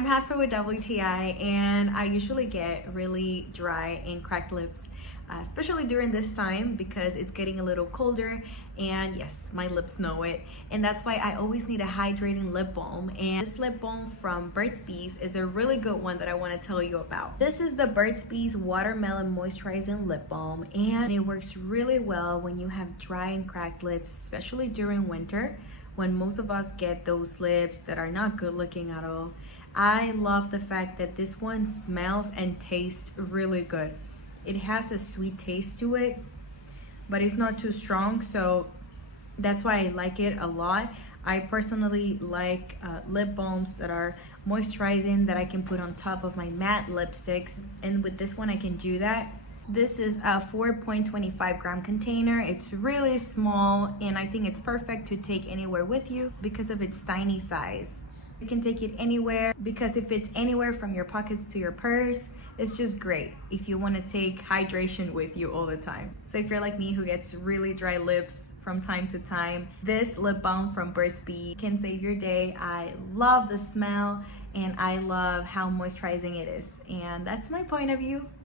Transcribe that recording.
I'm Hasper with WTI, and I usually get really dry and cracked lips, especially during this time because it's getting a little colder, and yes, my lips know it. And that's why I always need a hydrating lip balm, and this lip balm from Burt's Bees is a really good one that I want to tell you about. This is the Burt's Bees Watermelon Moisturizing Lip Balm, and it works really well when you have dry and cracked lips, especially during winter when most of us get those lips that are not good looking at all. I love the fact that this one smells and tastes really good. It has a sweet taste to it, but it's not too strong, so that's why I like it a lot. I personally like lip balms that are moisturizing, that I can put on top of my matte lipsticks, and with this one I can do that. This is a 4.25 gram container. It's really small, and I think it's perfect to take anywhere with you because of its tiny size. You can take it anywhere because it fits anywhere from your pockets to your purse. It's just great if you want to take hydration with you all the time. So if you're like me who gets really dry lips from time to time, this lip balm from Burt's Bees can save your day. I love the smell and I love how moisturizing it is. And that's my point of view.